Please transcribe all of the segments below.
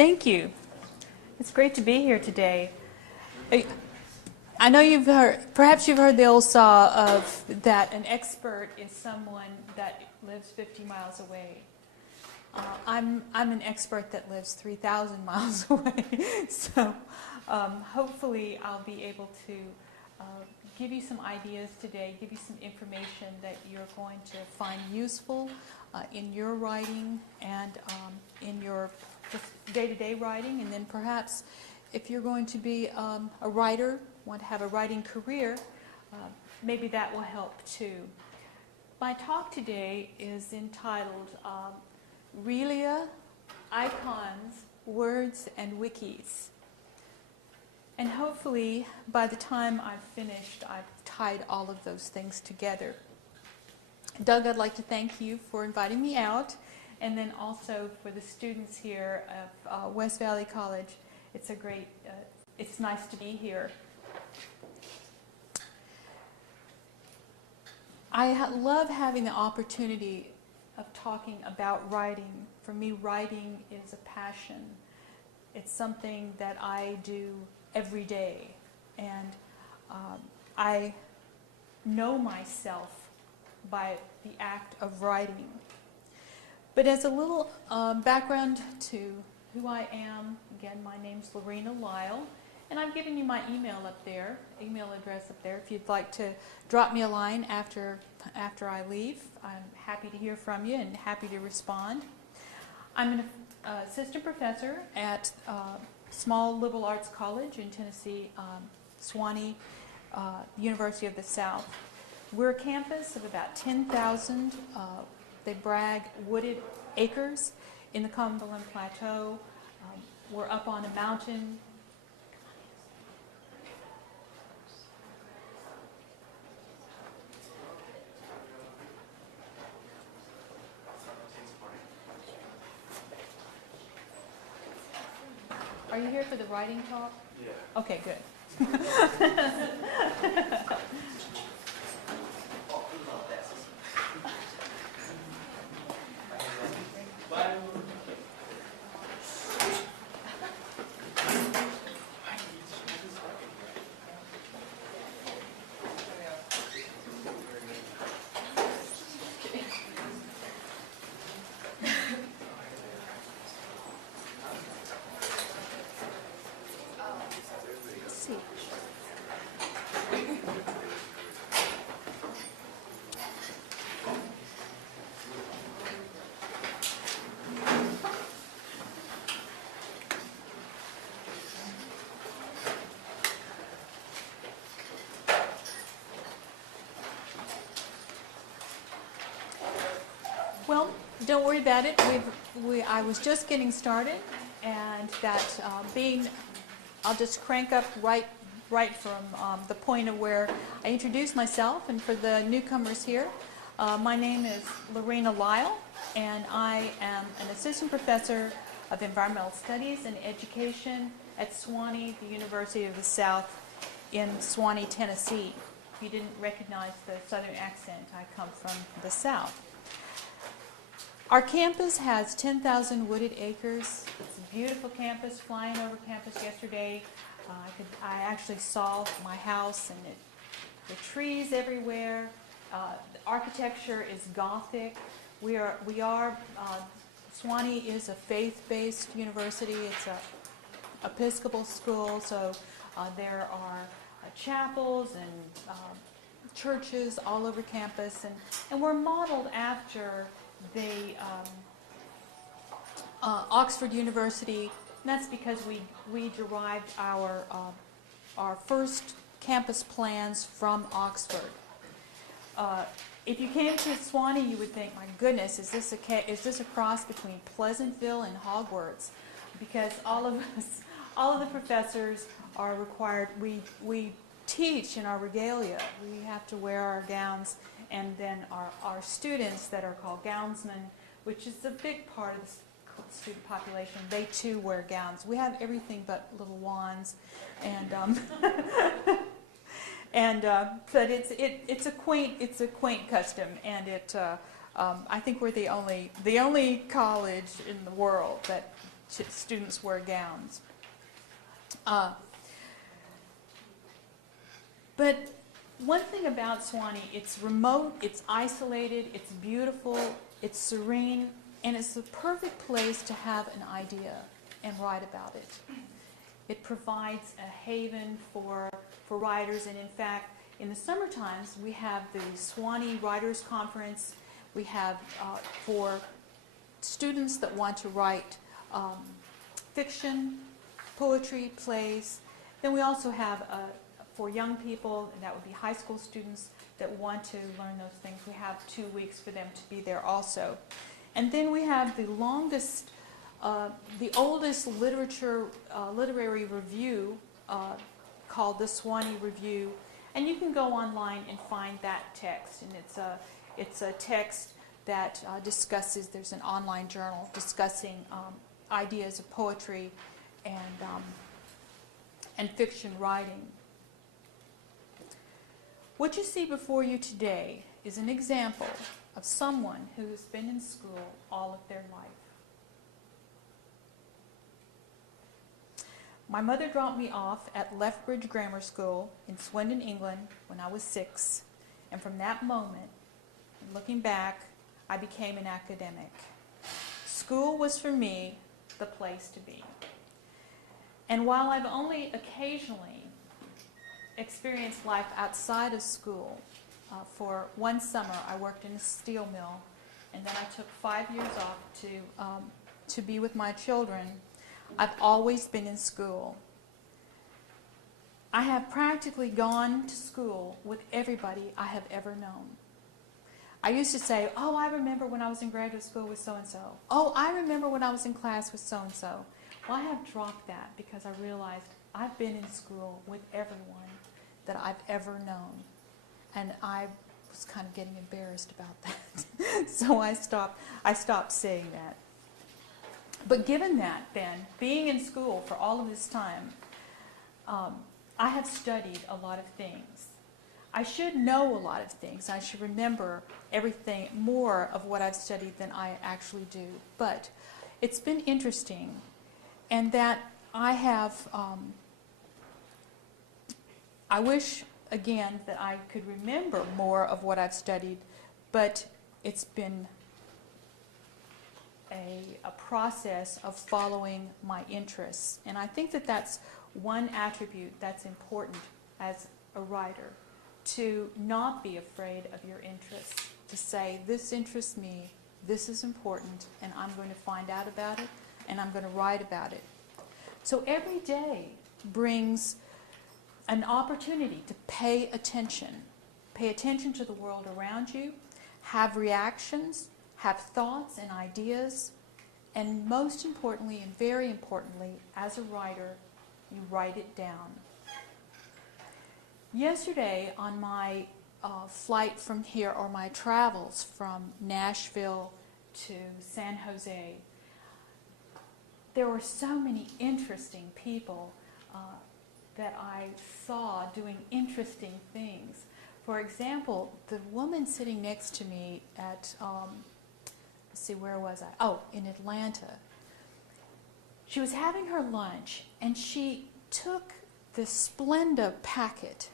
Thank you. It's great to be here today. I know you've heard, perhaps you've heard the old saw of that an expert is someone that lives 50 miles away. I'm an expert that lives 3,000 miles away. So hopefully I'll be able to give you some ideas today, give you some information that you're going to find useful in your writing and in your day-to-day writing, and then perhaps if you're going to be a writer, want to have a writing career, maybe that will help too. My talk today is entitled Relia, Icons, Words, and Wikis. And hopefully by the time I've finished, I've tied all of those things together. Doug, I'd like to thank you for inviting me out, and then also for the students here of West Valley College. It's it's nice to be here. I love having the opportunity of talking about writing. For me, writing is a passion. It's something that I do every day, and I know myself by the act of writing. But as a little background to who I am, again, my name's Laurina Lyle, and I've given you my email address up there. If you'd like to drop me a line after I leave, I'm happy to hear from you and happy to respond. I'm an assistant professor at small liberal arts college in Tennessee, Swanee, University of the South. We're a campus of about 10,000, they brag, wooded acres in the Cumberland Plateau. We're up on a mountain. Are you here for the writing talk? Yeah. Okay, good. Well, don't worry about it. I was just getting started, and that I'll just crank up right from the point of where I introduce myself. And for the newcomers here, my name is Laurina Lyle, and I am an assistant professor of environmental studies and education at Swanee, the University of the South in Swanee, Tennessee. If you didn't recognize the southern accent, I come from the South. Our campus has 10,000 wooded acres. It's a beautiful campus. Flying over campus yesterday, I actually saw my house, and the trees everywhere. The architecture is Gothic. Swanee is a faith-based university. It's an Episcopal school, so there are chapels and churches all over campus, and we're modeled after the Oxford University, and that's because we derived our first campus plans from Oxford. If you came to Swanee, you would think, my goodness, is this a cross between Pleasantville and Hogwarts? Because all of the professors are required. We teach in our regalia. We have to wear our gowns. And then our students that are called gownsmen, which is a big part of the student population, they too wear gowns. We have everything but little wands, and but it's a quaint custom, and I think we're the only college in the world students wear gowns. But one thing about Swanee, it's remote, it's isolated, it's beautiful, it's serene, and it's the perfect place to have an idea and write about it. It provides a haven for writers, and in fact, in the summer times, we have the Swanee Writers Conference. We have for students that want to write fiction, poetry, plays. Then we also have for young people, and that would be high school students that want to learn those things. We have 2 weeks for them to be there also. And then we have the oldest literary review called the Swanee Review. And you can go online and find that text. And it's a text that discusses, there's an online journal discussing ideas of poetry and fiction writing. What you see before you today is an example of someone who has been in school all of their life. My mother dropped me off at Lethbridge Grammar School in Swindon, England when I was 6. And from that moment, looking back, I became an academic. School was for me the place to be. And while I've only occasionally experienced life outside of school, for one summer I worked in a steel mill, and then I took 5 years off to be with my children. I've always been in school. I have practically gone to school with everybody I have ever known. I used to say, oh, I remember when I was in graduate school with so-and-so. Oh, I remember when I was in class with so-and-so. Well, I have dropped that because I realized I've been in school with everyone that I've ever known. And I was kind of getting embarrassed about that. So I stopped saying that. But given that, then, being in school for all of this time, I have studied a lot of things. I should know a lot of things. I should remember everything, more of what I've studied than I actually do. But it's been interesting, and that I have, I wish, again, that I could remember more of what I've studied, but it's been a process of following my interests. And I think that that's one attribute that's important as a writer, to not be afraid of your interests, to say, this interests me, this is important, and I'm going to find out about it, and I'm going to write about it. So every day brings an opportunity to pay attention to the world around you, have reactions, have thoughts and ideas, and most importantly, and very importantly, as a writer, you write it down. Yesterday, on my flight from here, or my travels from Nashville to San Jose, there were so many interesting people that I saw doing interesting things. For example, the woman sitting next to me at, let's see, where was I? Oh, in Atlanta. She was having her lunch, and she took the Splenda packet,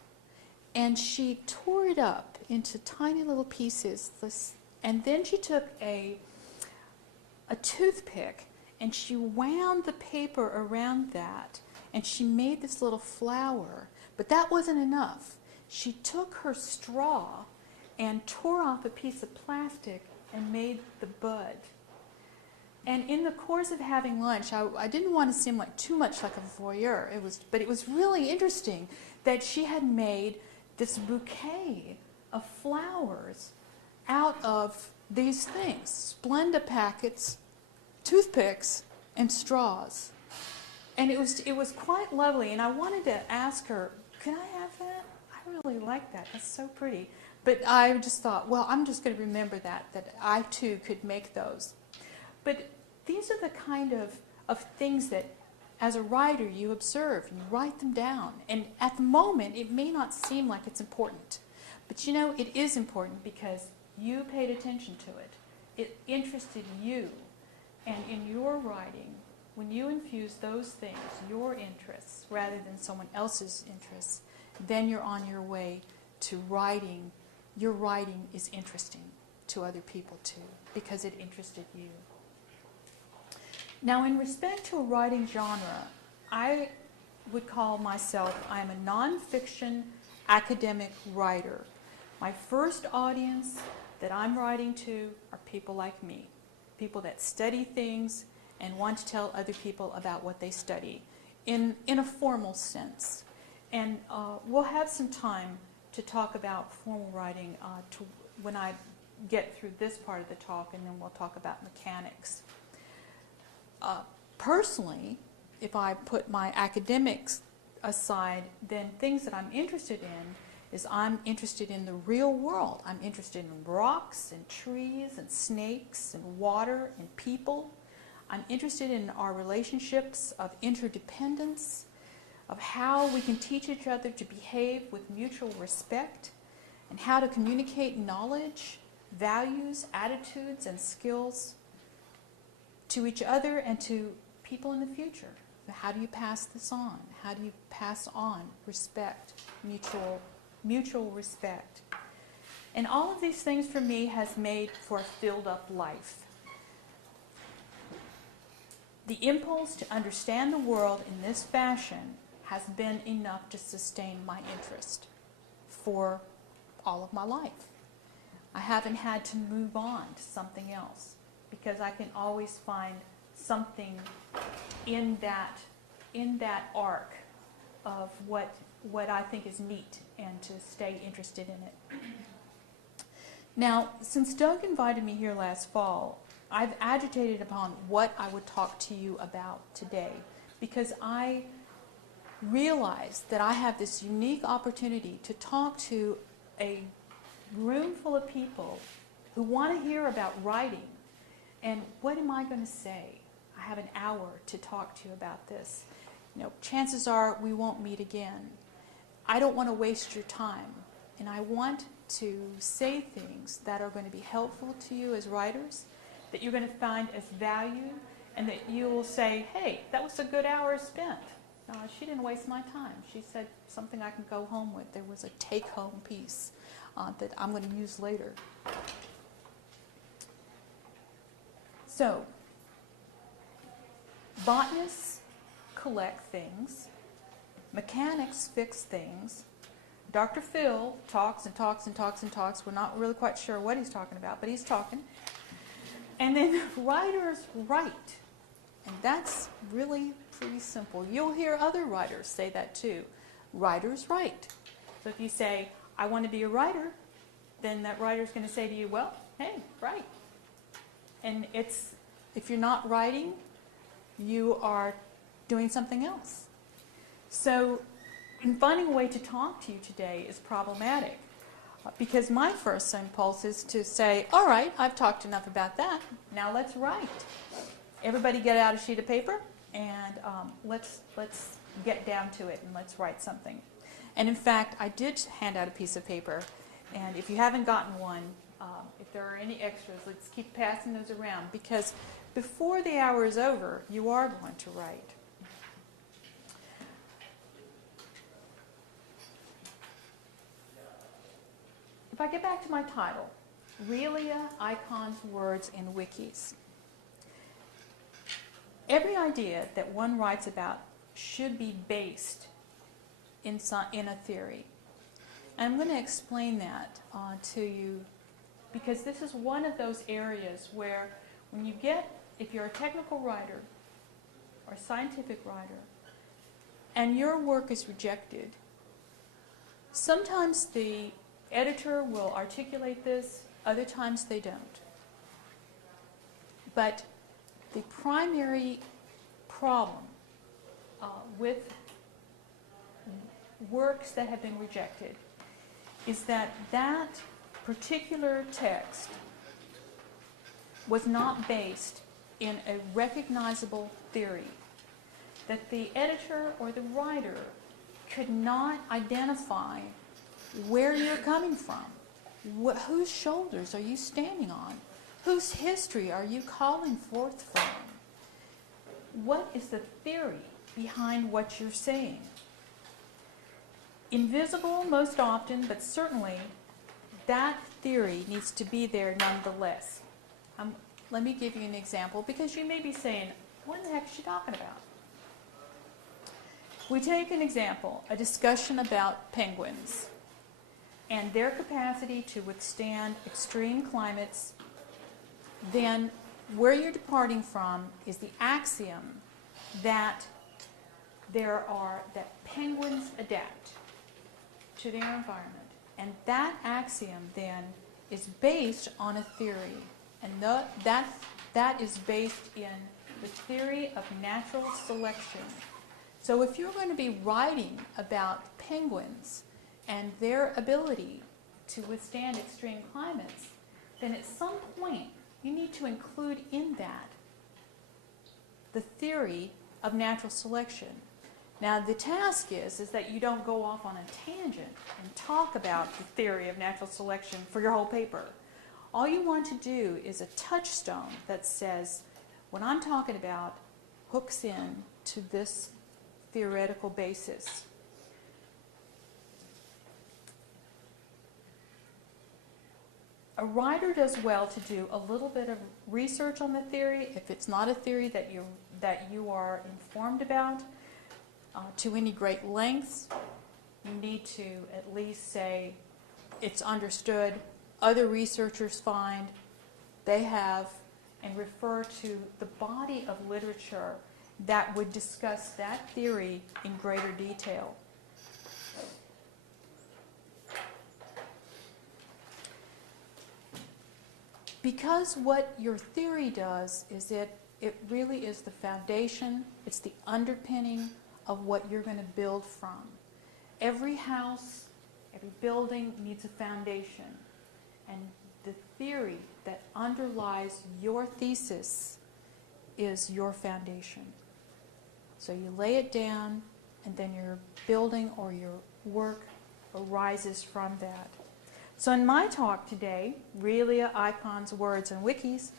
and she tore it up into tiny little pieces, and then she took a toothpick, and she wound the paper around that, and she made this little flower. But that wasn't enough. She took her straw and tore off a piece of plastic and made the bud. And in the course of having lunch, I didn't want to seem like too much like a voyeur. But it was really interesting that she had made this bouquet of flowers out of these things: Splenda packets, toothpicks, and straws. And it was quite lovely. And I wanted to ask her, "Can I have that? I really like that. That's so pretty." But I just thought, well, I'm just going to remember that I too could make those. But these are the kind of things that, as a writer, you observe and you write them down. And at the moment, it may not seem like it's important. But you know, it is important because you paid attention to it. It interested you. And in your writing, when you infuse those things, your interests, rather than someone else's interests, then you're on your way to writing. Your writing is interesting to other people too, because it interested you. Now, in respect to a writing genre, I would call myself, I am a nonfiction academic writer. My first audience that I'm writing to are people like me, people that study things and want to tell other people about what they study in a formal sense. And we'll have some time to talk about formal writing when I get through this part of the talk, and then we'll talk about mechanics. Personally, if I put my academics aside, then things that I'm interested in is I'm interested in the real world. I'm interested in rocks and trees and snakes and water and people. I'm interested in our relationships of interdependence, of how we can teach each other to behave with mutual respect, and how to communicate knowledge, values, attitudes, and skills to each other and to people in the future. How do you pass this on? How do you pass on respect, mutual respect? And all of these things for me has made for a filled-up life. The impulse to understand the world in this fashion has been enough to sustain my interest for all of my life. I haven't had to move on to something else because I can always find something in that arc of what I think is neat and to stay interested in it. Now, since Doug invited me here last fall, I've agitated upon what I would talk to you about today because I realized that I have this unique opportunity to talk to a room full of people who want to hear about writing. And what am I going to say? I have an hour to talk to you about this. Chances are we won't meet again. I don't want to waste your time, and I want to say things that are going to be helpful to you as writers, that you're going to find as value, and that you will say, hey, that was a good hour spent. She didn't waste my time. She said something I can go home with. There was a take-home piece that I'm going to use later. So, botanists collect things. Mechanics fix things. Dr. Phil talks and talks and talks and talks. We're not really quite sure what he's talking about, but he's talking. And then writers write. And that's really pretty simple. You'll hear other writers say that too. Writers write. So if you say, I want to be a writer, then that writer's going to say to you, well, hey, write. And if you're not writing, you are doing something else. So finding a way to talk to you today is problematic because my first impulse is to say, all right, I've talked enough about that. Now let's write. Everybody get out a sheet of paper and let's get down to it and let's write something. And in fact, I did hand out a piece of paper, and if you haven't gotten one, if there are any extras, let's keep passing those around because before the hour is over, you are going to write. If I get back to my title, Realia, Icons, Words, and Wikis. Every idea that one writes about should be based in a theory. And I'm going to explain that to you because this is one of those areas where if you're a technical writer or a scientific writer and your work is rejected, sometimes the editor will articulate this, other times they don't. But the primary problem with works that have been rejected is that particular text was not based in a recognizable theory, that the editor or the writer could not identify where you're coming from. Whose shoulders are you standing on? Whose history are you calling forth from? what is the theory behind what you're saying? Invisible most often, but certainly that theory needs to be there nonetheless. Let me give you an example, because you may be saying, what the heck is she talking about? We take an example, a discussion about penguins and their capacity to withstand extreme climates. Then where you're departing from is the axiom that that penguins adapt to their environment. And that axiom then is based on a theory. And that is based in the theory of natural selection. So if you're going to be writing about penguins and their ability to withstand extreme climates, then at some point you need to include in that the theory of natural selection. Now the task is that you don't go off on a tangent and talk about the theory of natural selection for your whole paper. All you want to do is a touchstone that says, what I'm talking about hooks in to this theoretical basis. A writer does well to do a little bit of research on the theory. If it's not a theory that you are informed about to any great lengths, you need to at least say it's understood. Other researchers find they have, and refer to the body of literature that would discuss that theory in greater detail. Because what your theory does is it really is the foundation, it's the underpinning of what you're going to build from. Every house, every building needs a foundation. And the theory that underlies your thesis is your foundation. So you lay it down, and then your building or your work arises from that. So in my talk today, Realia, Icons, Words, and Wikis,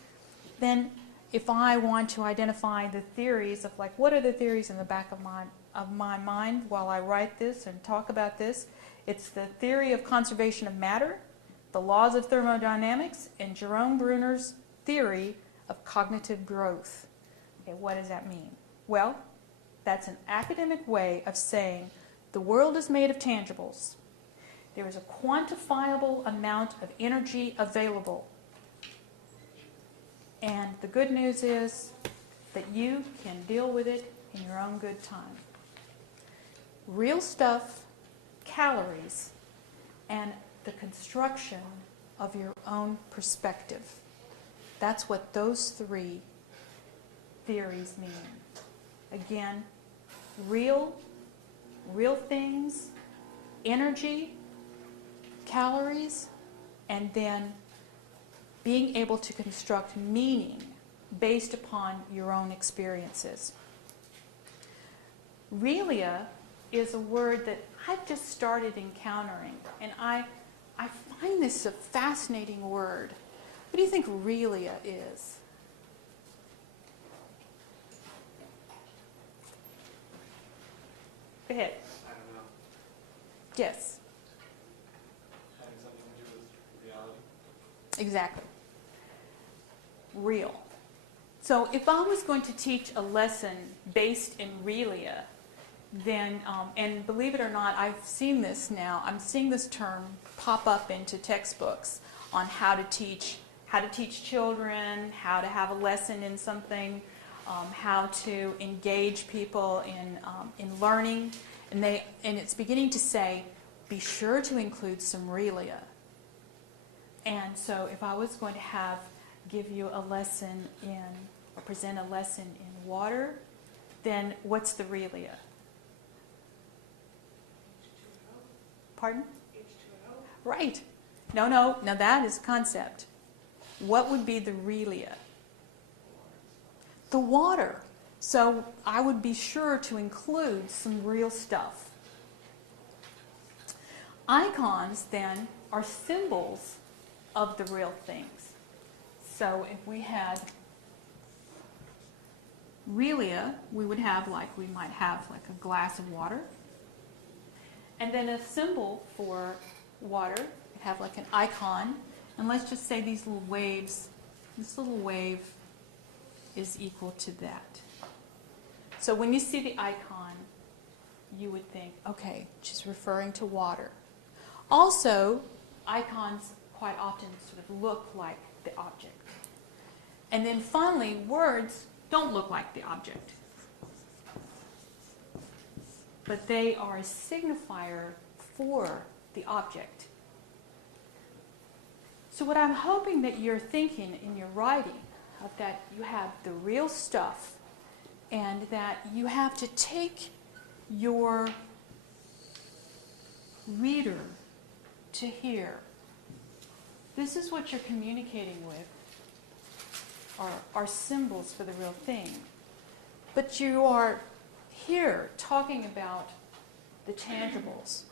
then if I want to identify the theories of, like, what are the theories in the back of my mind while I write this and talk about this, it's the theory of conservation of matter, the laws of thermodynamics, and Jerome Bruner's theory of cognitive growth. Okay, what does that mean? Well, that's an academic way of saying the world is made of tangibles. There is a quantifiable amount of energy available. And the good news is that you can deal with it in your own good time. Real stuff, calories, and the construction of your own perspective. That's what those three theories mean. Again, real things, energy, calories, and then being able to construct meaning based upon your own experiences. Realia is a word that I've just started encountering, and I find this a fascinating word. What do you think Realia is? Go ahead. I don't know. Yes. Having something to do with reality? Exactly. Real. So if I was going to teach a lesson based in Realia, then, and believe it or not, I've seen this now. I'm seeing this term pop up into textbooks on how to teach children, how to have a lesson in something, how to engage people in learning, and it's beginning to say, be sure to include some Realia. And so if I was going to give you a lesson or present a lesson in water, then what's the Realia? Pardon? Right. No, now that is concept. What would be the Realia? The water. So I would be sure to include some real stuff. Icons, then, are symbols of the real things. So if we had Relia, we would have we might have like a glass of water. And then a symbol for water, it'd have like an icon. And let's just say these little waves, this little wave is equal to that. So when you see the icon, you would think, okay, she's referring to water. Also, icons quite often sort of look like the object. And then finally, words don't look like the object, but they are a signifier for the object. So what I'm hoping that you're thinking in your writing, of that you have the real stuff, and that you have to take your reader to hear. This is what you're communicating with, are symbols for the real thing. But you are here talking about the tangibles.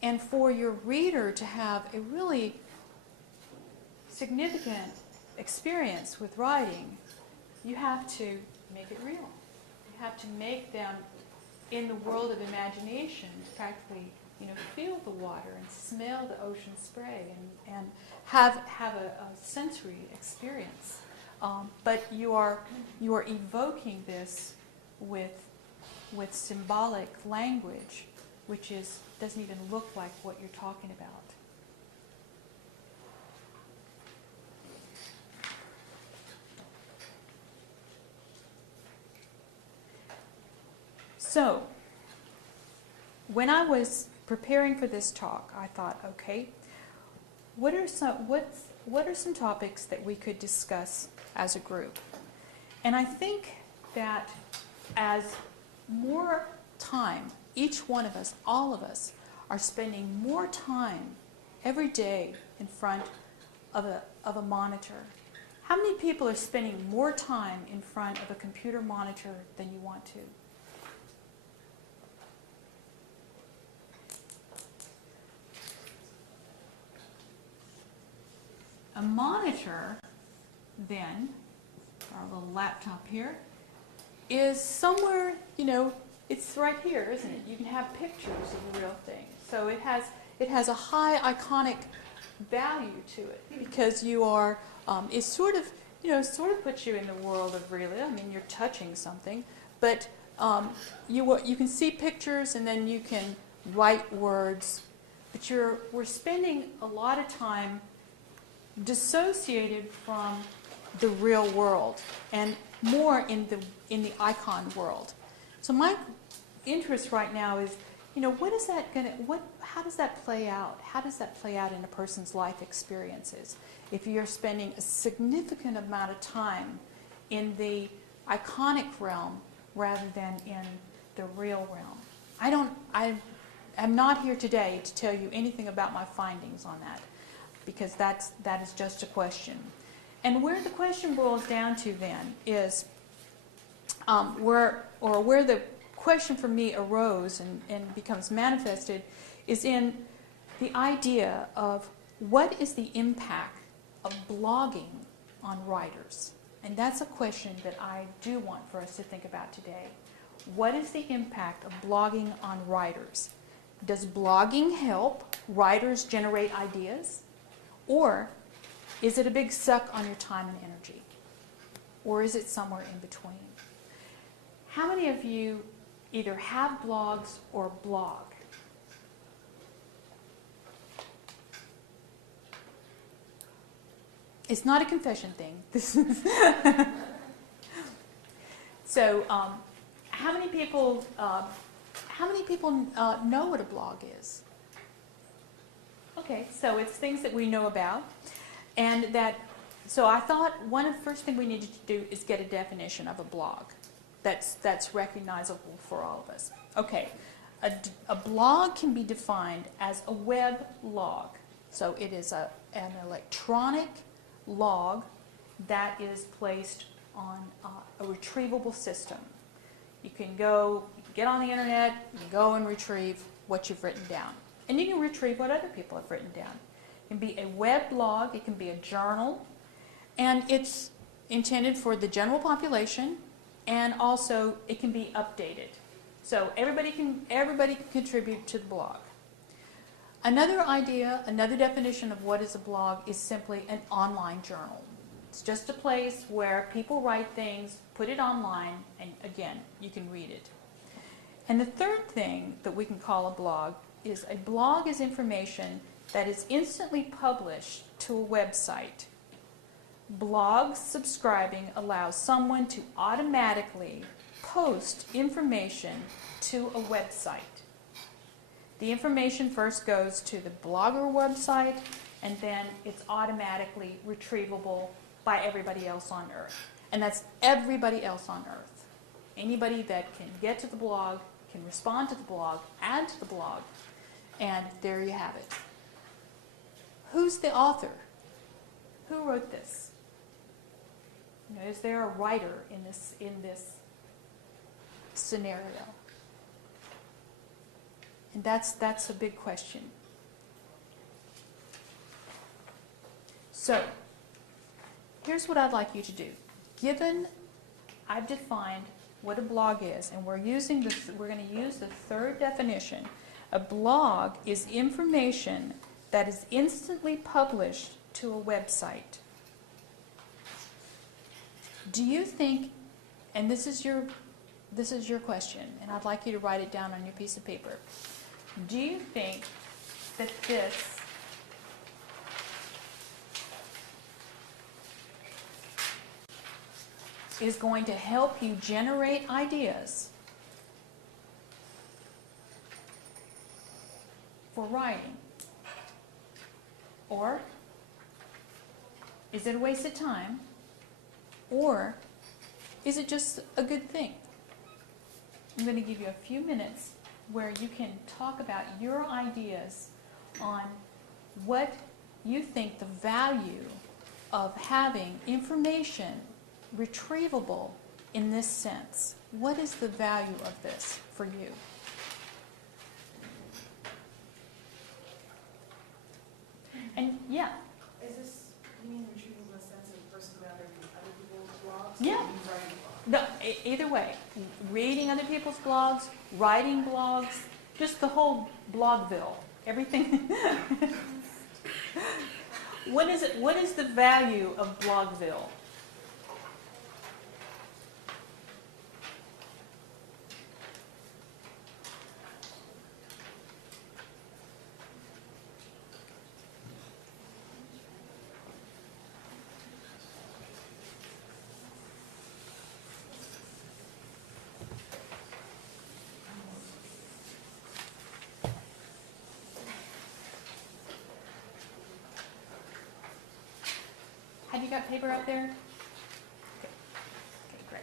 And for your reader to have a really significant experience with writing, you have to make it real. You have to make them, in the world of imagination, practically, feel the water and smell the ocean spray and have a sensory experience. But you are evoking this with symbolic language, which doesn't even look like what you're talking about. So, when I was preparing for this talk, I thought, okay, what are some topics that we could discuss as a group? And I think that as more time, each one of us, all of us, are spending more time every day in front of a monitor. How many people are spending more time in front of a computer monitor than you want to? A monitor, then, our little laptop here, is somewhere, it's right here, isn't it? You can have pictures of the real thing. So it has a high iconic value to it because you are, it sort of puts you in the world of really. I mean, you're touching something, but you can see pictures and then you can write words, but we're spending a lot of time dissociated from the real world and more in the icon world. So my interest right now is, how does that play out? How does that play out in a person's life experiences if you're spending a significant amount of time in the iconic realm rather than in the real realm? I'm not here today to tell you anything about my findings on that, because that is just a question. And where the question boils down to then is where the question for me arose and becomes manifested is in the idea of what is the impact of blogging on writers. And that's a question that I do want for us to think about today. What is the impact of blogging on writers? Does blogging help writers generate ideas? Or is it a big suck on your time and energy? Or is it somewhere in between? How many of you either have blogs or blog? It's not a confession thing. This is so, how many people know what a blog is? Okay, so it's things that we know about, and so I thought one of the first thing we needed to do is get a definition of a blog that's recognizable for all of us. Okay, a blog can be defined as a web log. So it is an electronic log that is placed on a retrievable system. You can get on the internet, you can go and retrieve what you've written down. And you can retrieve what other people have written down. It can be a web blog, it can be a journal, and it's intended for the general population, and also it can be updated. So everybody can contribute to the blog. Another idea, another definition of what is a blog is simply an online journal. It's just a place where people write things, put it online, and again, you can read it. And the third thing that we can call a blog is information that is instantly published to a website. Blog subscribing allows someone to automatically post information to a website. The information first goes to the blogger website, and then it's automatically retrievable by everybody else on Earth. And that's everybody else on Earth. Anybody that can get to the blog, can respond to the blog, add to the blog, and there you have it. Who's the author? Who wrote this? You know, is there a writer in this scenario? And that's a big question. So, here's what I'd like you to do. Given I've defined what a blog is, and we're going to use the third definition. A blog is information that is instantly published to a website. Do you think, and this is your question, and I'd like you to write it down on your piece of paper. Do you think that this is going to help you generate ideas for writing? Or is it a waste of time? Or is it just a good thing? I'm going to give you a few minutes where you can talk about your ideas on what you think the value of having information retrievable in this sense. What is the value of this for you? And yeah. Is this, you mean retrieving in the sense of a person going out there reading other people's blogs? Yeah. Or you writing blogs? No, either way. Reading other people's blogs, writing blogs, just the whole blogville. Everything. What is it? What is the value of blogville? Have you got paper up there? Okay. Okay, great.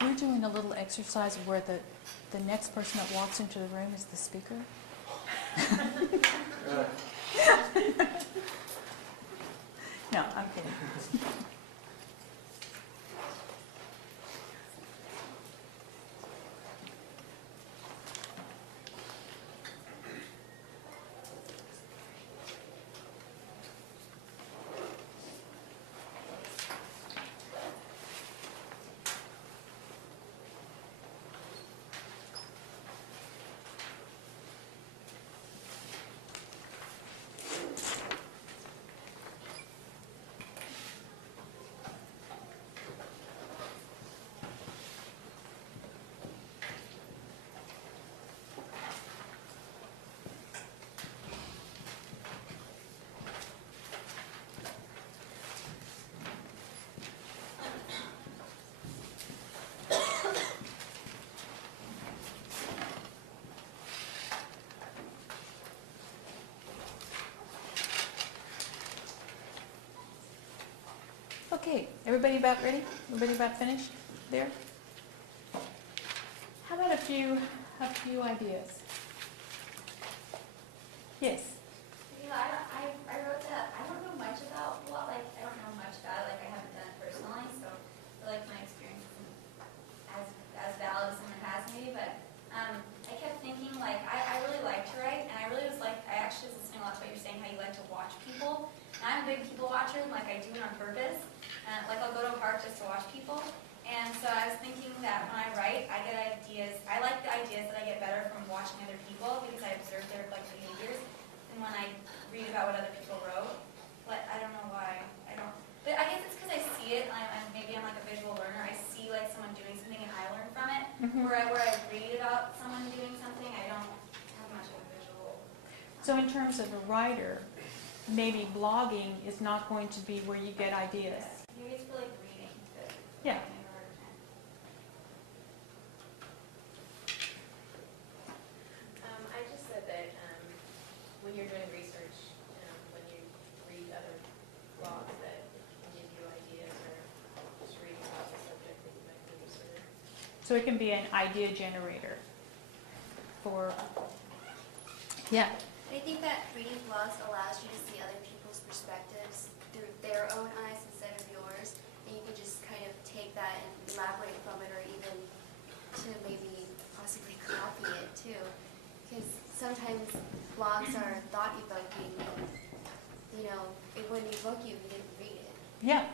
We're doing a little exercise where the next person that walks into the room is the speaker. No, I'm kidding. Okay, everybody about ready? Everybody about finished there? How about a few ideas? Yes. You know, I wrote that. I don't know much about I don't know much about it. Like I haven't done it personally, so I feel like my experience isn't as valid as someone has maybe. But I kept thinking I really like to write, and I actually was listening a lot to what you're saying, how you like to watch people. And I'm a big people watcher, and I do it on purpose. I'll go to a park just to watch people. And so I was thinking that when I write, I get ideas. I like the ideas that I get better from watching other people because I observe their behaviors. And when I read about what other people wrote, but I don't know why. But I guess it's because I see it. Maybe I'm like a visual learner. I see someone doing something and I learn from it. Mm-hmm. Where I read about someone doing something, I don't have much of a visual. So in terms of a writer, maybe blogging is not going to be where you get ideas. Maybe it's for reading. But Yeah. I just said that when you're doing research, when you read other blogs, that it can give you ideas or just reading about the subject that you might be interested in. So it can be an idea generator for, yeah. I think that reading blogs allows you to see other people's perspectives through their own eyes instead of yours, and you can just kind of take that and elaborate from it, or even to maybe possibly copy it too. Because sometimes blogs are thought-evoking, and it wouldn't evoke you if you didn't read it. Yeah.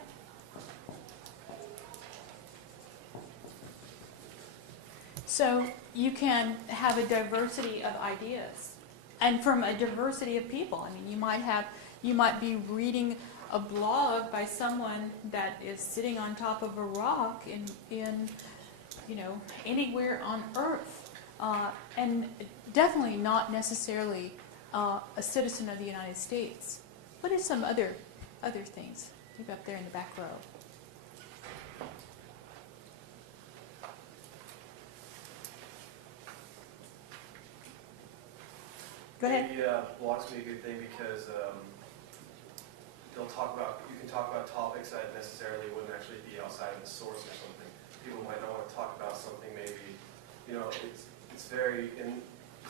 So you can have a diversity of ideas, and from a diversity of people. I mean, you might be reading a blog by someone that is sitting on top of a rock in anywhere on Earth, and definitely not necessarily a citizen of the United States. What are some other things? Maybe up there in the back row. Go ahead. Maybe blogs would be a good thing because you can talk about topics that necessarily wouldn't actually be outside of the source or something. People might not want to talk about something maybe, it's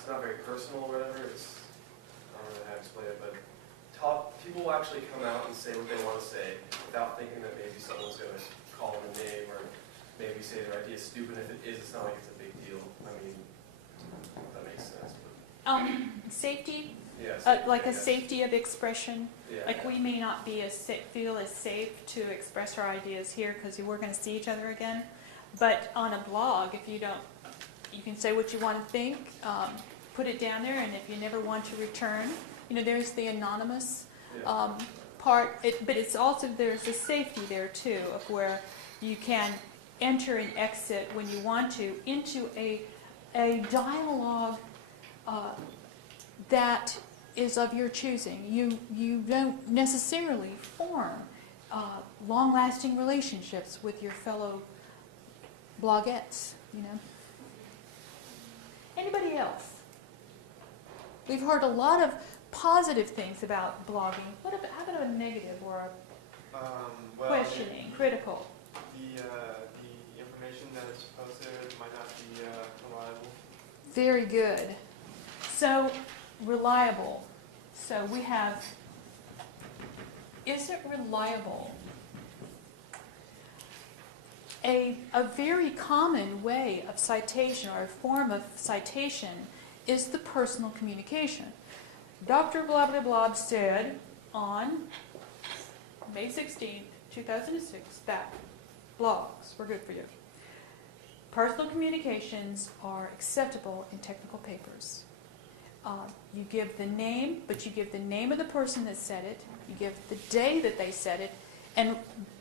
not very personal or whatever. I don't know how to explain it, but people will actually come out and say what they want to say without thinking that maybe someone's going to call them a name or maybe say their idea is stupid. If it is, it's not like it's a big deal. I mean, if that makes sense. But Safety, yeah, like a safety of expression. Yeah, Like we may not be feel as safe to express our ideas here because we're going to see each other again. But on a blog, if you don't, you can say what you want to think, put it down there, and if you never want to return, there's the anonymous part. But it's also, there's a safety there too, of where you can enter and exit when you want to into a dialogue that is of your choosing. You don't necessarily form long-lasting relationships with your fellow blogettes, Anybody else? We've heard a lot of positive things about blogging. How about a negative or a questioning, critical? The information that is posted might not be reliable. Very good. So, reliable. So we have, is it reliable? A very common way of citation or a form of citation is the personal communication. Dr. blah blah blah said on May 16, 2006 that blogs were good for you. Personal communications are acceptable in technical papers. You give the name, but you give the name of the person that said it. You give the day that they said it. And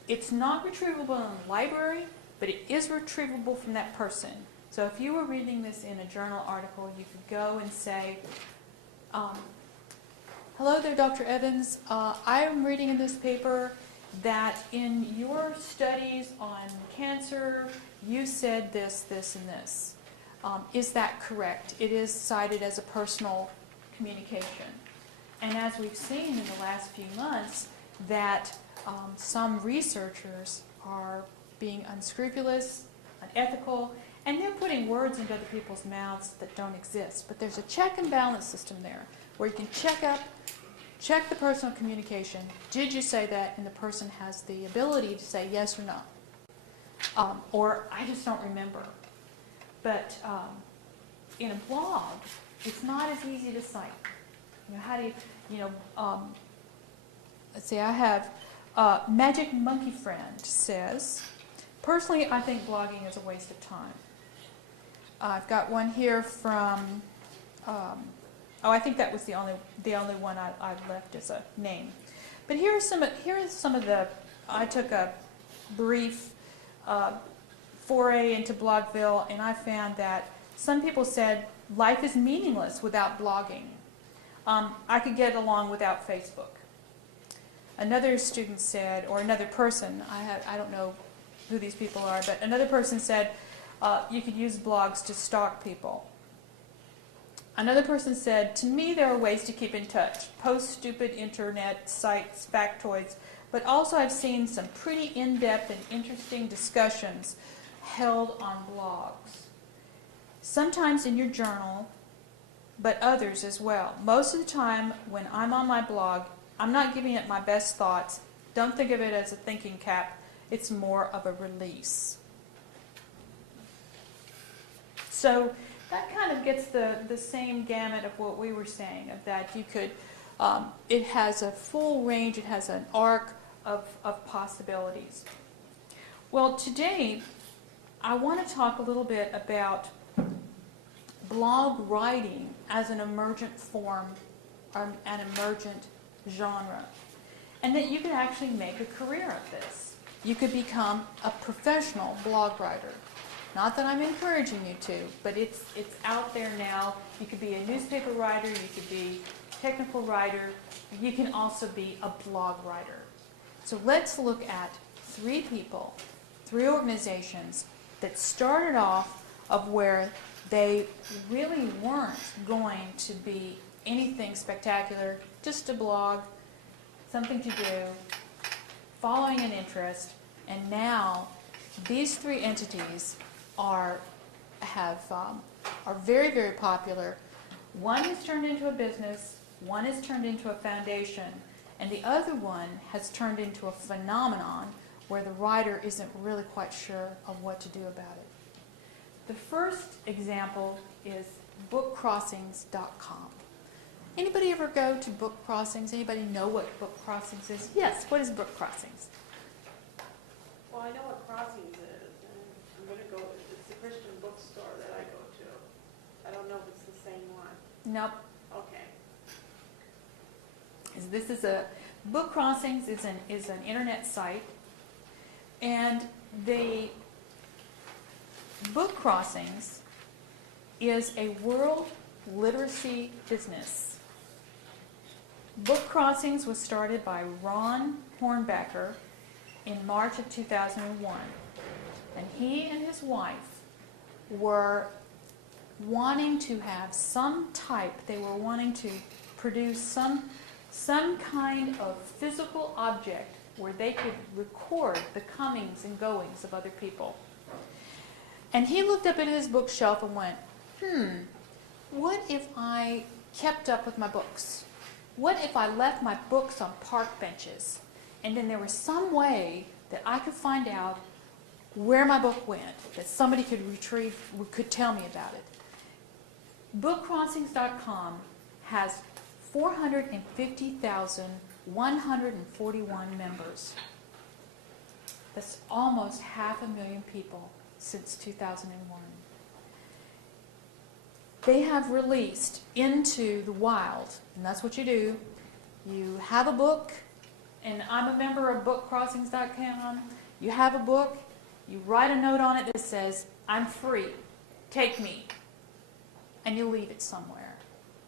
it's not retrievable in a library, but it is retrievable from that person. So if you were reading this in a journal article, you could go and say, hello there, Dr. Evans. I am reading in this paper that in your studies on cancer, you said this, this, and this. Is that correct? It is cited as a personal communication. And as we've seen in the last few months, that some researchers are being unscrupulous, unethical, and they're putting words into other people's mouths that don't exist. But there's a check and balance system there where you can check the personal communication. Did you say that? And the person has the ability to say yes or no. Or I just don't remember. But in a blog, it's not as easy to cite. How do you, let's see, I have Magic Monkey Friend says, personally, I think blogging is a waste of time. I've got one here from, I think that was the only one I left as a name. But here are some of the, I took a brief foray into Blogville, and I found that some people said life is meaningless without blogging. I could get along without Facebook. Another student said, or another person, I don't know who these people are, but another person said you could use blogs to stalk people. Another person said, to me there are ways to keep in touch. Post stupid internet sites, factoids, but also I've seen some pretty in-depth and interesting discussions held on blogs. Sometimes in your journal, but others as well. Most of the time when I'm on my blog, I'm not giving it my best thoughts. Don't think of it as a thinking cap. It's more of a release. So that kind of gets the same gamut of what we were saying, of that you could, it has a full range, it has an arc of possibilities. Well, today I want to talk a little bit about blog writing as an emergent form, an emergent genre, and that you could actually make a career of this. You could become a professional blog writer. Not that I'm encouraging you to, but it's out there now. You could be a newspaper writer, you could be a technical writer, you can also be a blog writer. So let's look at 3 people, 3 organizations that started off of where they really weren't going to be anything spectacular, just a blog, something to do, following an interest, and now these 3 entities are very, very popular. One has turned into a business, one has turned into a foundation, and the other one has turned into a phenomenon where the writer isn't really quite sure of what to do about it. The first example is bookcrossings.com. Anybody ever go to Book Crossings? Anybody know what Book Crossings is? Yes, what is Book Crossings? Well, I know what Crossings is, and I'm going to go, it's the Christian bookstore that I go to. I don't know if it's the same one. Nope. Okay. This is a Book Crossings is an internet site, and the Book Crossings is a world literacy business. Book Crossings was started by Ron Hornbacher in March of 2001, and he and his wife were wanting to have some type, they were wanting to produce some kind of physical object where they could record the comings and goings of other people. And he looked up at his bookshelf and went, what if I kept up with my books? What if I left my books on park benches? And then there was some way that I could find out where my book went, that somebody could retrieve, could tell me about it. Bookcrossings.com has 450,141 members. That's almost 500,000 people since 2001. They have released into the wild, and that's what you do. You have a book, and I'm a member of bookcrossings.com. You have a book, you write a note on it that says, I'm free, take me, and you leave it somewhere.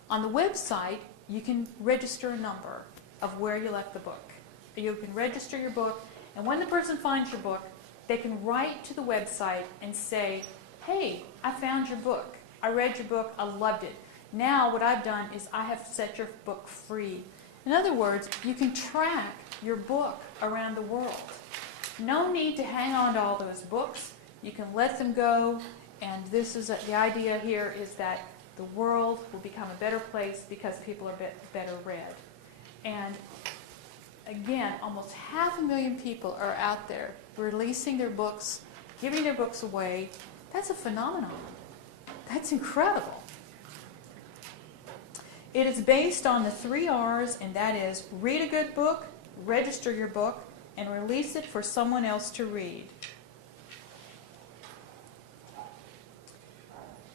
On the website, you can register a number of where you left the book. You can register your book, and when the person finds your book, they can write to the website and say, hey, I found your book. I read your book. I loved it. Now what I've done is I have set your book free, In other words, you can track your book around the world. No need to hang on to all those books. You can let them go, and this is the idea here is that the world will become a better place because people are better read. And again, almost 500,000 people are out there releasing their books, giving their books away. That's a phenomenon. That's incredible. It is based on the 3 R's, and that is read a good book, register your book, and release it for someone else to read.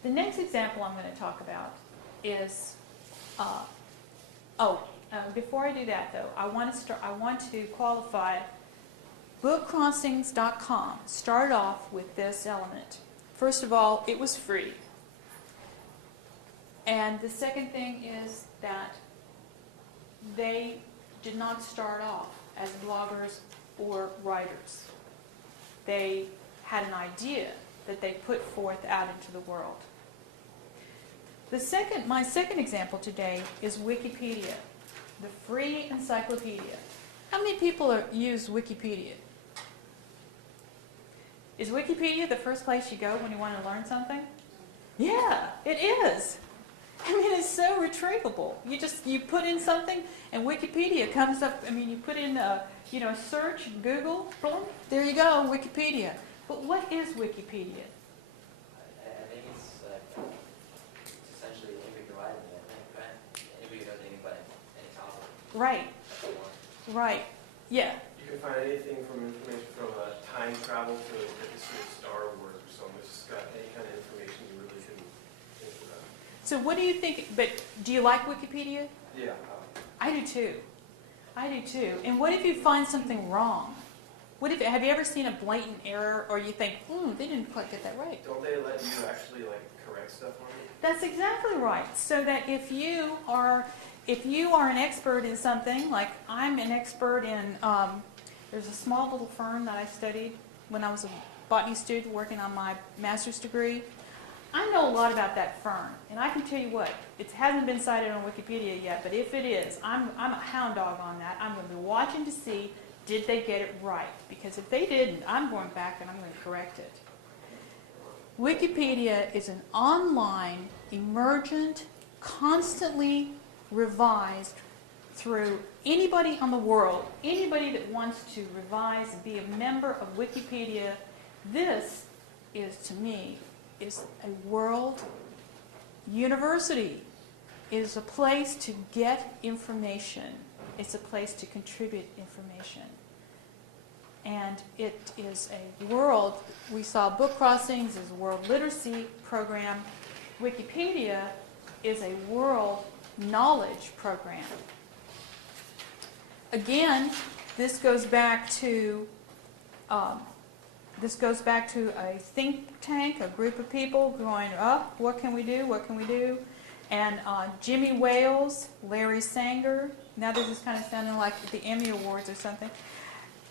The next example I'm going to talk about is, before I do that though, I want to qualify bookcrossings.com started off with this element. First of all, it was free. And the second thing is that they did not start off as bloggers or writers. They had an idea that they put forth out into the world. My second example today is Wikipedia, the free encyclopedia. How many people use Wikipedia? Is Wikipedia the first place you go when you want to learn something? Yeah, it is. I mean, it's so retrievable. You put in something, and Wikipedia comes up. I mean, you put in search, Google, boom, there you go, Wikipedia. But what is Wikipedia? I think it's essentially anybody can write it. I think anybody knows anything about any topic. Right. That's the one. Right. Yeah. You can find anything from information from time travel to the history of Star Wars or something. It's just got any kind of information you really can think about. So what do you think? But do you like Wikipedia? Yeah. I do too. I do too. And what if you find something wrong? Have you ever seen a blatant error, or you think, they didn't quite get that right? Don't they let you actually correct stuff on it? That's exactly right. So that if you are an expert in something, like I'm an expert in, there's a small little firm that I studied when I was a botany student working on my master's degree. I know a lot about that firm, and I can tell you what, it hasn't been cited on Wikipedia yet, but if it is, I'm a hound dog on that. I'm going to be watching to see, did they get it right? Because if they didn't, I'm going back and I'm going to correct it. Wikipedia is an online, emergent, constantly revised through anybody on the world, anybody that wants to revise and be a member of Wikipedia. This is, to me, is a world university. It is a place to get information. It's a place to contribute information. And it is a world, we saw Book Crossings is a world literacy program. Wikipedia is a world knowledge program. Again, this goes back to a think tank, a group of people going, what can we do? What can we do? And Jimmy Wales, Larry Sanger, now this is kind of sounding like the Emmy Awards or something,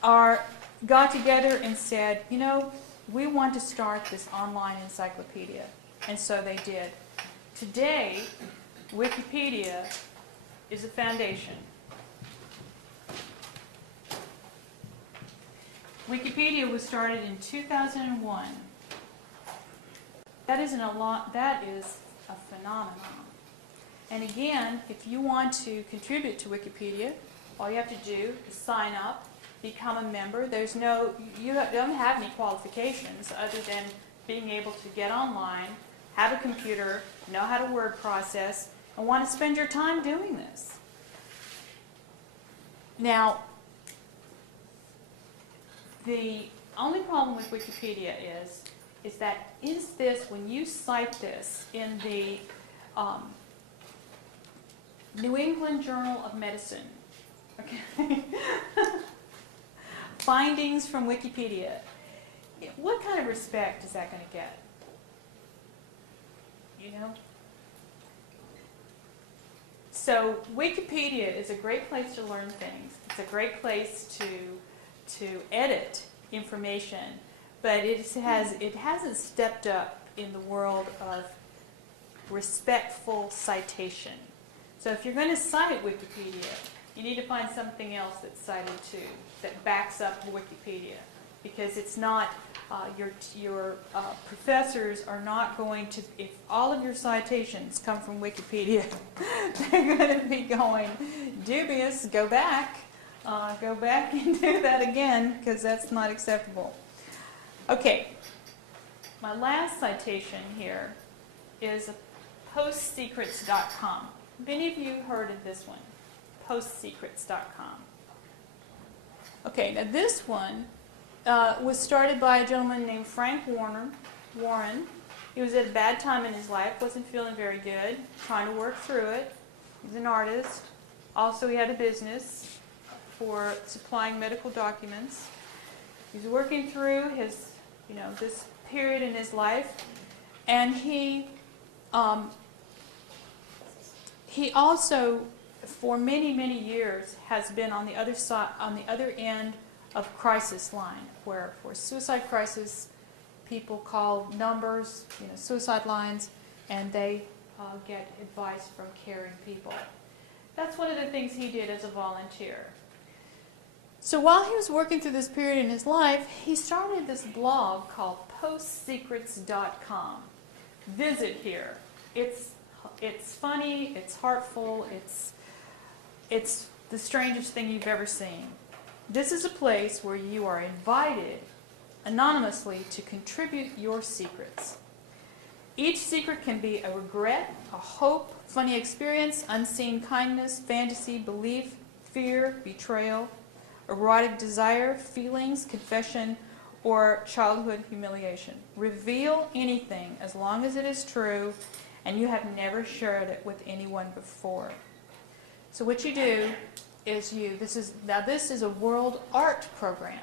got together and said, we want to start this online encyclopedia. And so they did. Today, Wikipedia is a foundation. Wikipedia was started in 2001. That is a phenomenon. And again, if you want to contribute to Wikipedia, all you have to do is sign up, become a member. You don't have any qualifications other than being able to get online, have a computer, know how to word process, and want to spend your time doing this. Now, the only problem with Wikipedia is that when you cite this in the New England Journal of Medicine, okay, findings from Wikipedia, what kind of respect is that going to get? So Wikipedia is a great place to learn things. It's a great place to edit information, but it hasn't stepped up in the world of respectful citation. So if you're going to cite Wikipedia, You need to find something else that's cited too, that backs up Wikipedia, because it's not, your professors are not going to, if all of your citations come from Wikipedia, they're going to be going, dubious, go back and do that again, because that's not acceptable. Okay, my last citation here is postsecrets.com. Have any of you heard of this one? Postsecrets.com. Okay, now this one was started by a gentleman named Frank Warren. He was at a bad time in his life, wasn't feeling very good, trying to work through it. He's an artist. Also, he had a business for supplying medical documents. He's working through his, this period in his life, and he also, for many, many years, has been on the other side, on the other end of crisis line, where for suicide crisis, people call numbers, suicide lines, and they get advice from caring people. That's one of the things he did as a volunteer. So while he was working through this period in his life, he started this blog called postsecrets.com. Visit here. It's funny, it's heartful, it's the strangest thing you've ever seen. This is a place where you are invited anonymously to contribute your secrets. Each secret can be a regret, a hope, funny experience, unseen kindness, fantasy, belief, fear, betrayal, erotic desire, feelings, confession, or childhood humiliation. Reveal anything as long as it is true and you have never shared it with anyone before. So what you do is this is a world art program.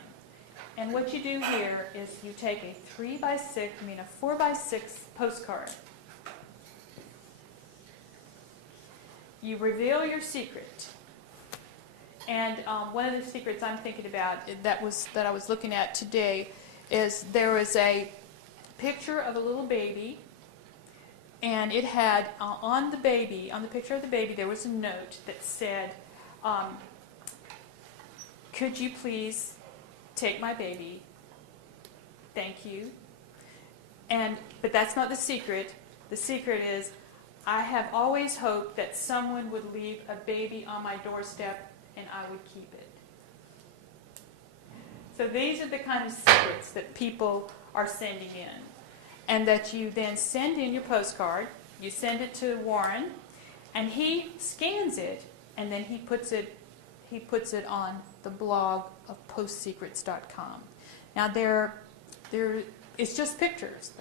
And what you do here is you take a 4x6 postcard. You reveal your secret. And one of the secrets I'm thinking about that I was looking at today is there was a picture of a little baby, and it had on the picture of the baby, there was a note that said, "Could you please take my baby? Thank you." But that's not the secret. The secret is, I have always hoped that someone would leave a baby on my doorstep and I would keep it. So these are the kind of secrets that people are sending in, and that you then send in your postcard. You send it to Warren, and he scans it, and then he puts it on the blog of postsecrets.com. Now it's just pictures.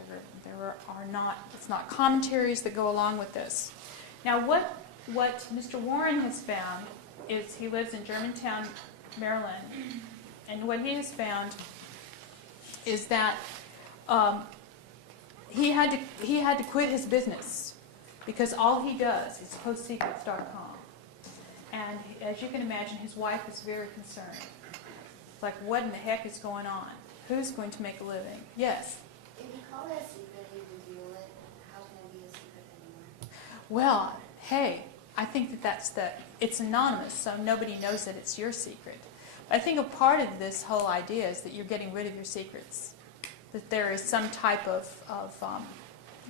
It's not commentaries that go along with this. Now what Mr. Warren has found is, he lives in Germantown, Maryland, and what he has found is that he had to quit his business because all he does is postsecrets.com. And as you can imagine, his wife is very concerned. Like, what in the heck is going on? Who's going to make a living? Yes? If you call it a secret and you reveal it, how can it be a secret anymore? Well, hey, I think it's anonymous, so nobody knows that it's your secret. But I think a part of this whole idea is that you're getting rid of your secrets. That there is some type of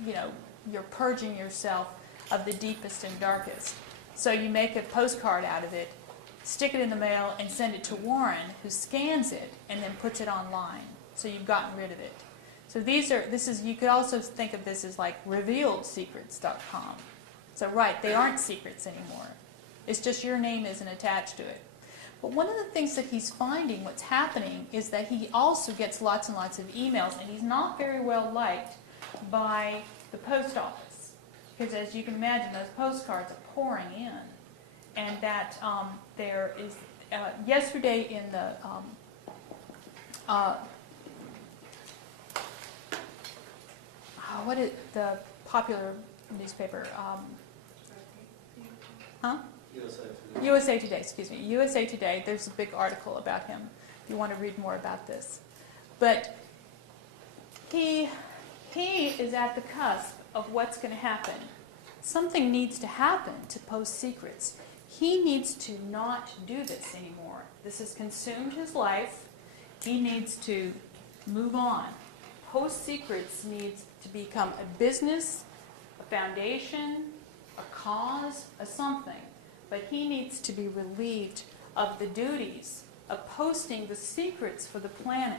you're purging yourself of the deepest and darkest. So you make a postcard out of it, stick it in the mail, and send it to Warren, who scans it and then puts it online. So you've gotten rid of it. So you could also think of this as like revealedsecrets.com. So right, they aren't secrets anymore. It's just your name isn't attached to it. But one of the things that he's finding, what's happening, is that he also gets lots and lots of emails, and he's not very well liked by the post office. Because as you can imagine, those postcards are pouring in. And that there is, yesterday in the, what is the popular newspaper? USA Today, excuse me. USA Today, there's a big article about him, if you want to read more about this. But he is at the cusp of what's going to happen. Something needs to happen to Post Secrets. He needs to not do this anymore. This has consumed his life. He needs to move on. Post Secrets needs to become a business, a foundation, a cause, a something. But he needs to be relieved of the duties of posting the secrets for the planet.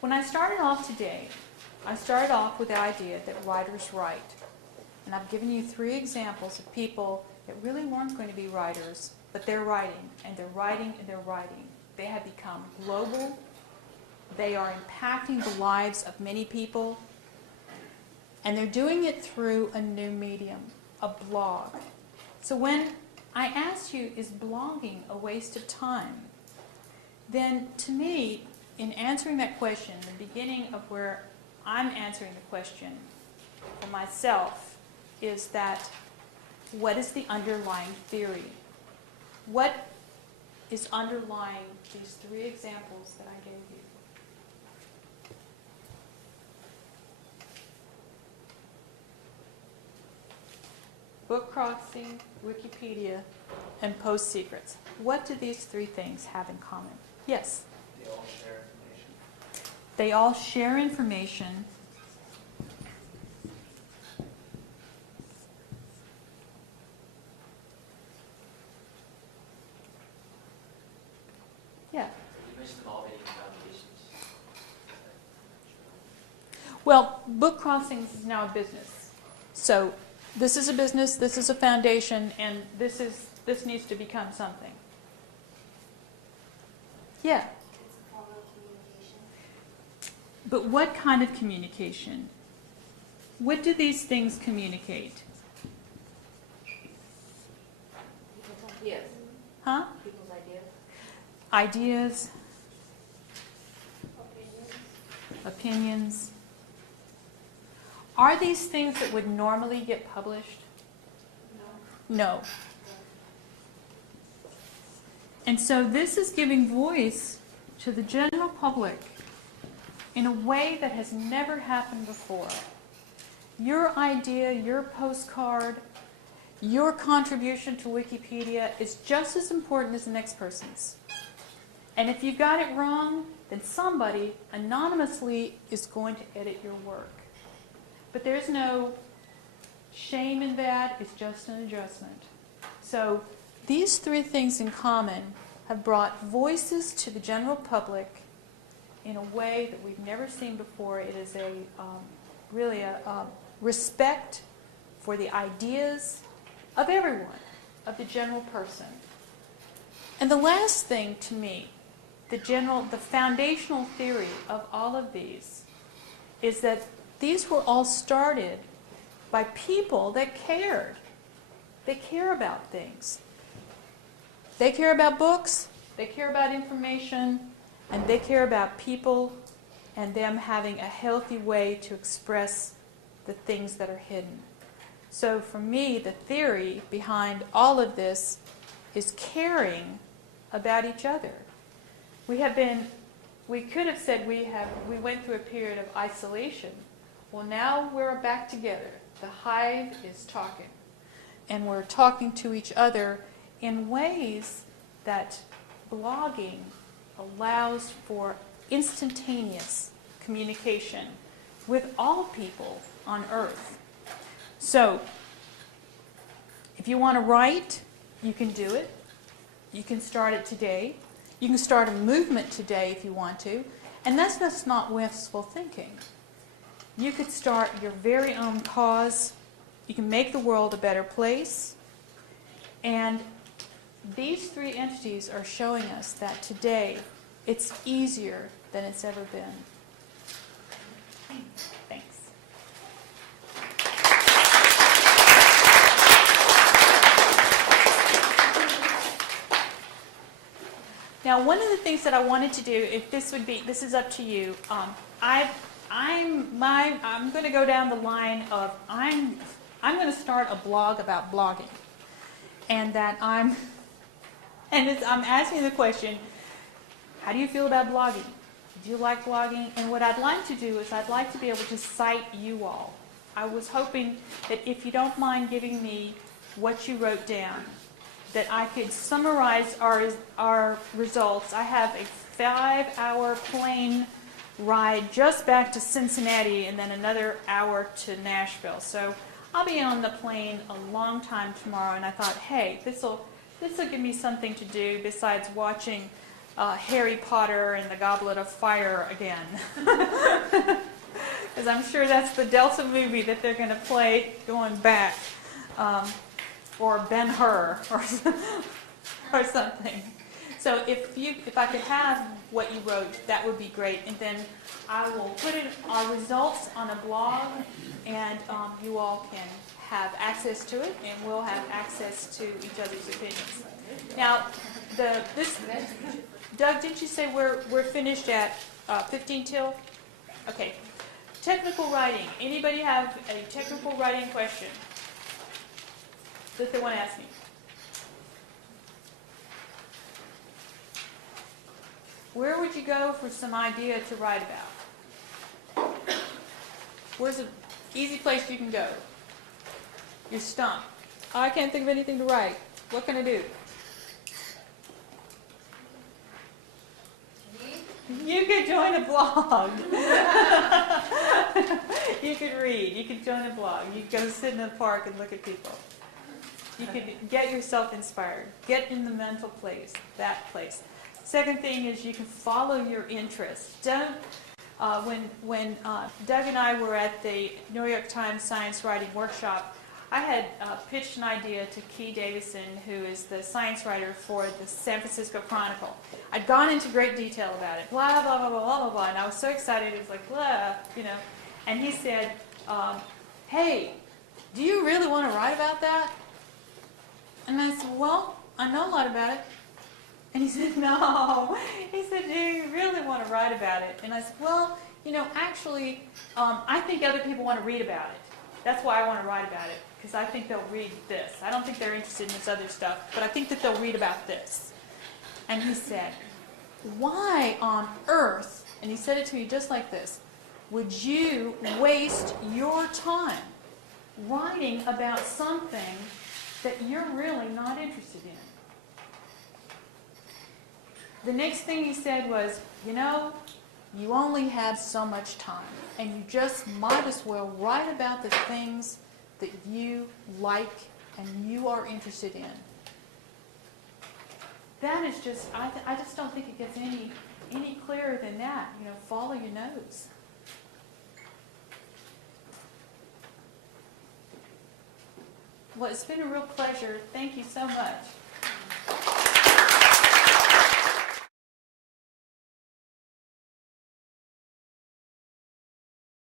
When I started off today, I started off with the idea that writers write. And I've given you 3 examples of people that really weren't going to be writers, but they're writing, and they're writing, and they're writing. They have become global. They are impacting the lives of many people. And they're doing it through a new medium, a blog. So when I asked you, is blogging a waste of time? Then to me, in answering that question, the beginning of where I'm answering the question for myself is that what is the underlying theory? What is underlying these 3 examples that I gave you? Book crossing, Wikipedia, and Post Secrets. What do these 3 things have in common? Yes? They all share information. They all share information. Yeah. You mentioned them all being foundations. Well, book crossings is now a business. So this is a business, this is a foundation, and this needs to become something. Yeah. It's a form of communication. But what kind of communication? What do these things communicate? People's ideas. Huh? People's ideas. Ideas, Opinions. opinions. Are these things that would normally get published? No. No. And so this is giving voice to the general public in a way that has never happened before. Your idea, your postcard, your contribution to Wikipedia is just as important as the next person's. And if you got it wrong, then somebody anonymously is going to edit your work. But there's no shame in that, it's just an adjustment. So these 3 things in common have brought voices to the general public in a way that we've never seen before. It is really a respect for the ideas of everyone, of the general person. And the last thing to me, the foundational theory of all of these is that these were all started by people that cared. They care about things. They care about books, they care about information, and they care about people and them having a healthy way to express the things that are hidden. So for me, the theory behind all of this is caring about each other. We could have said we went through a period of isolation. Well, now we're back together. The hive is talking. And we're talking to each other in ways that blogging allows for instantaneous communication with all people on Earth. So, if you want to write, you can do it. You can start it today. You can start a movement today if you want to. And that's just not wistful thinking. You could start your very own cause. You can make the world a better place. And these 3 entities are showing us that today it's easier than it's ever been. Thanks. Now, one of the things that I wanted to do, if this is up to you. I'm going to go down the line of I'm going to start a blog about blogging, and that I'm asking the question: how do you feel about blogging? Do you like blogging? And what I'd like to do is I'd like to be able to cite you all. I was hoping that if you don't mind giving me what you wrote down, that I could summarize our results. I have a 5-hour plane ride just back to Cincinnati and then another hour to Nashville. So I'll be on the plane a long time tomorrow, and I thought, hey, this'll give me something to do besides watching Harry Potter and the Goblet of Fire again. Because I'm sure that's the Delta movie that they're going to play going back. Or Ben-Hur or something. So if I could have what you wrote, that would be great. And then I will put our results on a blog, and you all can have access to it, and we'll have access to each other's opinions. Now, Doug, didn't you say we're finished at 15 till? Okay. Technical writing. Anybody have a technical writing question that they want to ask me? Where would you go for some idea to write about? Where's an easy place you can go? You're stumped. Oh, I can't think of anything to write. What can I do? You could join a blog. You could read. You could join a blog. You could go sit in a park and look at people. You could get yourself inspired. Get in the mental place, that place. Second thing is you can follow your interests. Don't. When Doug and I were at the New York Times Science Writing Workshop, I had pitched an idea to Key Davison, who is the science writer for the San Francisco Chronicle. I'd gone into great detail about it, blah, blah, blah, blah, blah, blah, blah, and I was so excited, it was like, blah, you know. And he said, hey, do you really want to write about that? And I said, well, I know a lot about it. And he said, no. He said, do you really want to write about it? And I said, well, you know, actually, I think other people want to read about it. That's why I want to write about it, because I think they'll read this. I don't think they're interested in this other stuff, but I think that they'll read about this. And he said, why on earth, and he said it to me just like this, would you waste your time writing about something that you're really not interested in? The next thing he said was, you know, you only have so much time, and you just might as well write about the things that you like and you are interested in. That is just, I just don't think it gets any clearer than that. You know, follow your nose. Well, it's been a real pleasure. Thank you so much.